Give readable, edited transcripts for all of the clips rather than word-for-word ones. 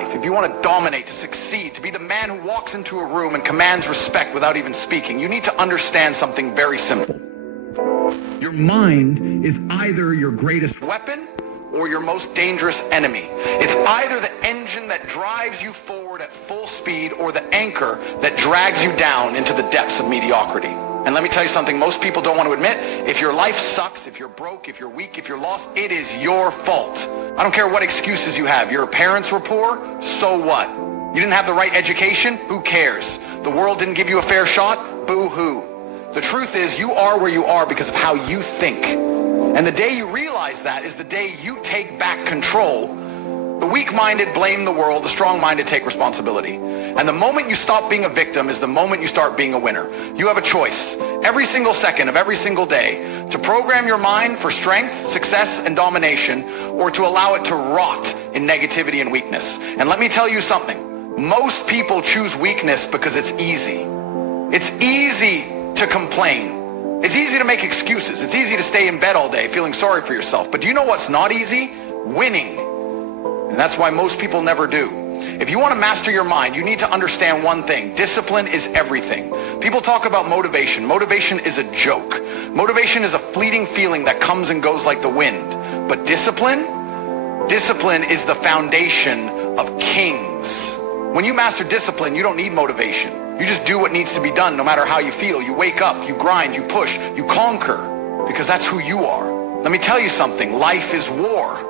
If you want to dominate, to succeed, to be the man who walks into a room and commands respect without even speaking, you need to understand something very simple. Your mind is either your greatest weapon or your most dangerous enemy. It's either the engine that drives you forward at full speed or the anchor that drags you down into the depths of mediocrity. And let me tell you something most people don't want to admit. If your life sucks, if you're broke, if you're weak, if you're lost, it is your fault. I don't care what excuses you have. Your parents were poor, so what? You didn't have the right education, who cares? The world didn't give you a fair shot, boo-hoo. The truth is, you are where you are because of how you think. And the day you realize that is the day you take back control. The weak-minded blame the world, the strong-minded take responsibility. And the moment you stop being a victim is the moment you start being a winner. You have a choice every single second of every single day to program your mind for strength, success, and domination, or to allow it to rot in negativity and weakness. And let me tell you something. Most people choose weakness because it's easy. It's easy to complain. It's easy to make excuses. It's easy to stay in bed all day feeling sorry for yourself. But do you know what's not easy? Winning. And that's why most people never do. If you want to master your mind, you need to understand one thing. Discipline is everything. People talk about motivation. Motivation is a joke. Motivation is a fleeting feeling that comes and goes like the wind. But discipline is the foundation of kings. When you master discipline, you don't need motivation. You just do what needs to be done no matter how you feel. You wake up, you grind, you push, you conquer, because that's who you are. Let me tell you something. Life is war.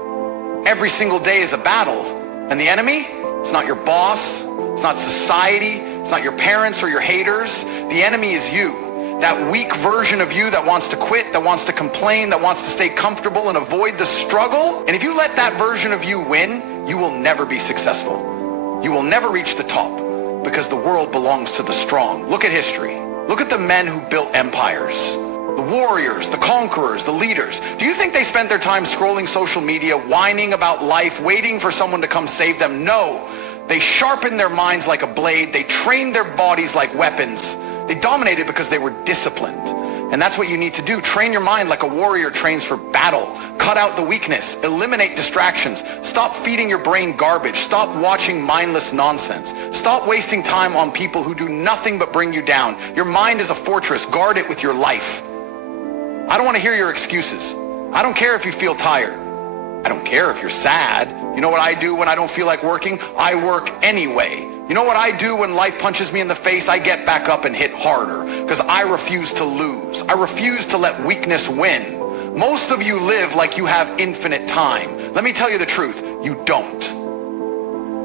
Every single day is a battle. And the enemy, it's not your boss, it's not society, it's not your parents or your haters. The enemy is you. That weak version of you that wants to quit, that wants to complain, that wants to stay comfortable and avoid the struggle. And if you let that version of you win, you will never be successful. You will never reach the top because the world belongs to the strong. Look at history. Look at the men who built empires. The warriors, the conquerors, the leaders. Do you think they spent their time scrolling social media, whining about life, waiting for someone to come save them? No. They sharpened their minds like a blade. They trained their bodies like weapons. They dominated because they were disciplined. And that's what you need to do. Train your mind like a warrior trains for battle. Cut out the weakness. Eliminate distractions. Stop feeding your brain garbage. Stop watching mindless nonsense. Stop wasting time on people who do nothing but bring you down. Your mind is a fortress. Guard it with your life. I don't want to hear your excuses. I don't care if you feel tired. I don't care if you're sad. You know what I do when I don't feel like working? I work anyway. You know what I do when life punches me in the face? I get back up and hit harder because I refuse to lose. I refuse to let weakness win. Most of you live like you have infinite time. Let me tell you the truth. You don't.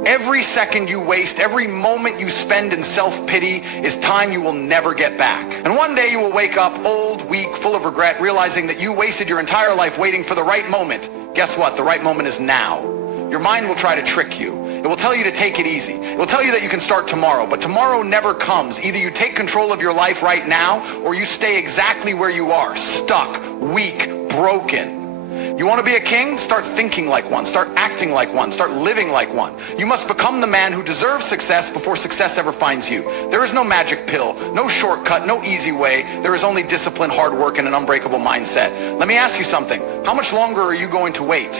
Every second you waste, every moment you spend in self-pity is time you will never get back. And one day you will wake up old, weak, full of regret, realizing that you wasted your entire life waiting for the right moment. Guess what? The right moment is now. Your mind will try to trick you. It will tell you to take it easy. It will tell you that you can start tomorrow, but tomorrow never comes. Either you take control of your life right now, or you stay exactly where you are, stuck, weak, broken. You want to be a king? Start thinking like one. Start acting like one. Start living like one. You must become the man who deserves success before success ever finds you. There is no magic pill, no shortcut, no easy way. There is only discipline, hard work, and an unbreakable mindset. Let me ask you something. How much longer are you going to wait?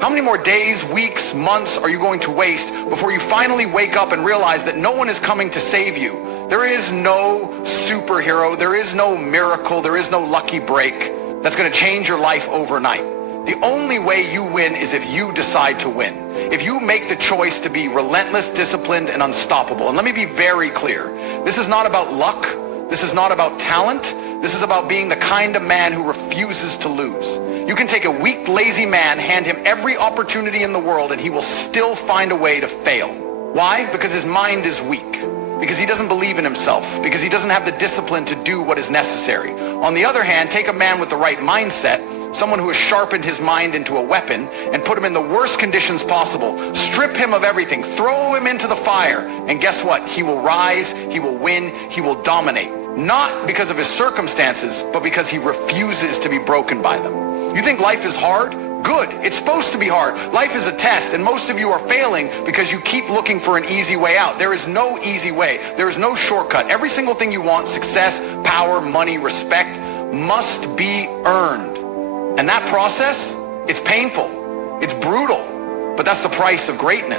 How many more days, weeks, months are you going to waste before you finally wake up and realize that no one is coming to save you? There is no superhero. There is no miracle. There is no lucky break that's going to change your life overnight. The only way you win is if you decide to win. If you make the choice to be relentless, disciplined, and unstoppable. And let me be very clear. This is not about luck. This is not about talent. This is about being the kind of man who refuses to lose. You can take a weak, lazy man, hand him every opportunity in the world, and he will still find a way to fail. Why? Because his mind is weak. Because he doesn't believe in himself, because he doesn't have the discipline to do what is necessary. On the other hand, take a man with the right mindset, someone who has sharpened his mind into a weapon, and put him in the worst conditions possible. Strip him of everything, throw him into the fire, and guess what? He will rise, he will win, he will dominate. Not because of his circumstances, but because he refuses to be broken by them. You think life is hard? Good. It's supposed to be hard. Life is a test, and most of you are failing because you keep looking for an easy way out. There is no easy way. There is no shortcut. Every single thing you want, success, power, money, respect, must be earned. And that process, it's painful. It's brutal. But that's the price of greatness.